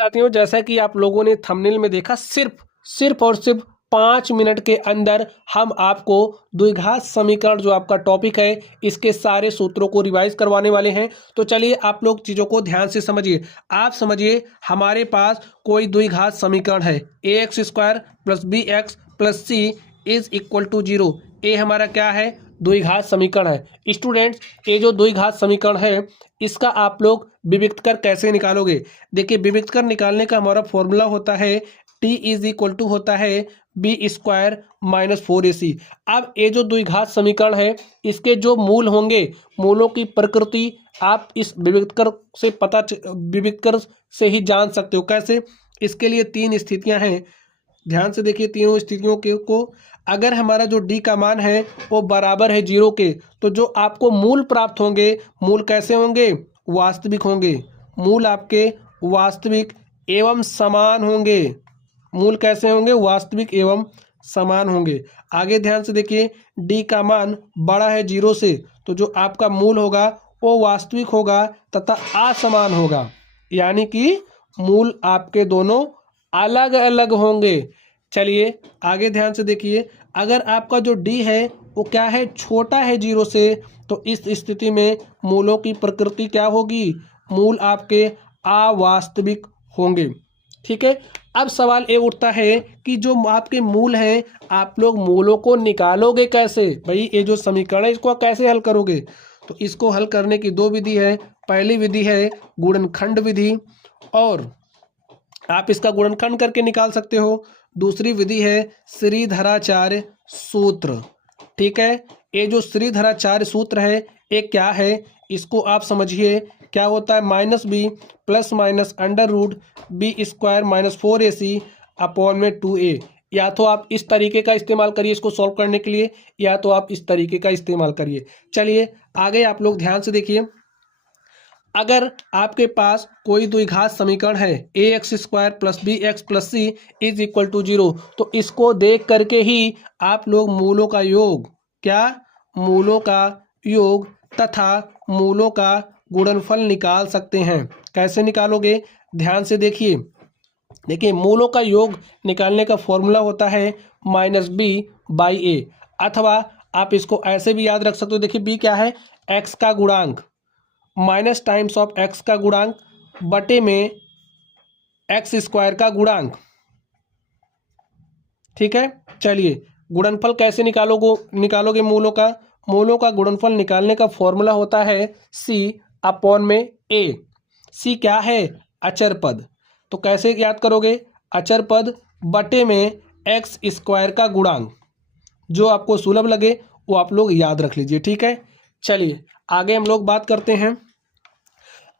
साथियों, जैसा कि आप लोगों ने थंबनेल में देखा, सिर्फ और सिर्फ 5 मिनट के अंदर हम आपको द्विघात समीकरण जो आपका टॉपिक है इसके सारे सूत्रों को रिवाइज करवाने वाले हैं। तो चलिए आप लोग चीज़ों को ध्यान से समझिए। आप समझिए, हमारे पास कोई द्विघात समीकरण है ax² + bx + c is equal to 0। ये हमारा क्या है? द्विघात समीकरण है। स्टूडेंट्स, ये जो द्विघात समीकरण है इसका आप लोग विविक्त कर कैसे निकालोगे? देखिए, विविक्त कर निकालने का हमारा फॉर्मूला होता है t इज इक्वल टू होता है b² - 4ac। अब ये जो द्विघात समीकरण है इसके जो मूल होंगे, मूलों की प्रकृति आप इस विविक्त कर से विविक्त कर से ही जान सकते हो। कैसे? इसके लिए 3 स्थितियां हैं। ध्यान से देखिए तीनों स्थितियों को। अगर हमारा जो d का मान है वो बराबर है 0 के, तो जो आपको मूल प्राप्त होंगे, मूल कैसे होंगे? वास्तविक होंगे। मूल आपके वास्तविक एवं समान होंगे। मूल कैसे होंगे? वास्तविक एवं समान होंगे। आगे ध्यान से देखिए, d का मान बड़ा है 0 से, तो जो आपका मूल होगा वो वास्तविक होगा तथा असमान होगा, यानी कि मूल आपके दोनों अलग अलग होंगे। चलिए आगे ध्यान से देखिए, अगर आपका जो d है वो क्या है? छोटा है 0 से, तो इस स्थिति में मूलों की प्रकृति क्या होगी? मूल आपके अवास्तविक होंगे। ठीक है। अब सवाल ये उठता है कि जो आपके मूल हैं, आप लोग मूलों को निकालोगे कैसे? भाई ये जो समीकरण है इसको कैसे हल करोगे? तो इसको हल करने की 2 विधि है। पहली विधि है गुणनखंड विधि, और आप इसका गुणनखंड करके निकाल सकते हो। दूसरी विधि है श्रीधराचार्य सूत्र। ठीक है। ये जो श्रीधराचार्य सूत्र है ये क्या है? इसको आप समझिए, क्या होता है? -b ± √b² - 4ac/2a। या तो आप इस तरीके का इस्तेमाल करिए इसको सॉल्व करने के लिए, या तो आप इस तरीके का इस्तेमाल करिए। चलिए आगे आप लोग ध्यान से देखिए, अगर आपके पास कोई द्विघात समीकरण है ax² + bx + c is equal to 0, तो इसको देख करके ही आप लोग मूलों का योग, क्या? मूलों का योग तथा मूलों का गुणनफल निकाल सकते हैं। कैसे निकालोगे? ध्यान से देखिए। देखिए, मूलों का योग निकालने का फॉर्मूला होता है -b/a, अथवा आप इसको ऐसे भी याद रख सकते हो। देखिए b क्या है? x का गुणांक माइनस टाइम्स ऑफ x का गुणांक बटे में x² का गुणांक। ठीक है। चलिए गुणनफल कैसे निकालोगे मूलों का? मूलों का गुणनफल निकालने का फॉर्मूला होता है c/a। c क्या है? अचर पद। तो कैसे याद करोगे? अचर पद बटे में x² का गुणांक। जो आपको सुलभ लगे वो आप लोग याद रख लीजिए। ठीक है। चलिए आगे हम लोग बात करते हैं।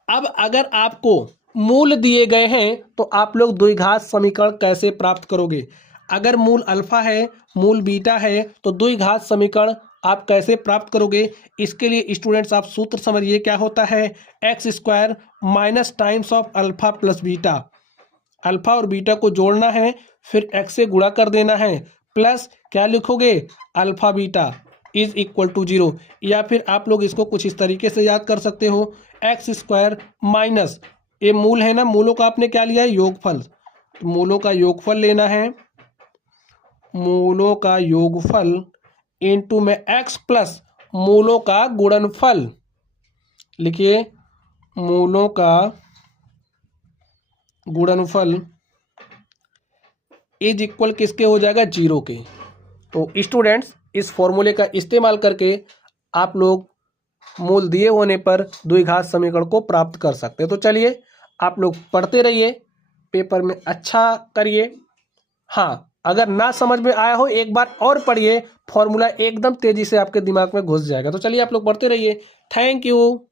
अब अगर आपको मूल दिए गए हैं तो आप लोग द्विघात समीकरण कैसे प्राप्त करोगे? अगर मूल अल्फा है, मूल बीटा है, तो द्विघात समीकरण आप कैसे प्राप्त करोगे? इसके लिए स्टूडेंट्स आप सूत्र समझिए, क्या होता है? x² minus times of alpha plus beta. Alpha और बीटा को जोड़ना है, फिर x से गुणा कर देना है, प्लस क्या लिखोगे? Alpha beta is equal to 0। या फिर आप लोग इसको कुछ इस तरीके से याद कर सकते हो, x² माइनस, ये मूल है ना, मूलों का आपने क्या लिया है? योगफल। तो मूलों का योगफल लेना है, मूलों का योगफल इनटू में x प्लस मूलों का गुणनफल। लिखिए, मूलों का गुणनफल इज इक्वल किसके हो जाएगा? 0 के। तो स्टूडेंट्स इस फॉर्मूले का इस्तेमाल करके आप लोग मूल दिए होने पर द्विघात समीकरण को प्राप्त कर सकते हैं। तो चलिए आप लोग पढ़ते रहिए, पेपर में अच्छा करिए। हाँ, अगर ना समझ में आया हो एक बार और पढ़िए, फॉर्मूला एकदम तेजी से आपके दिमाग में घुस जाएगा। तो चलिए आप लोग पढ़ते रहिए। Thank you.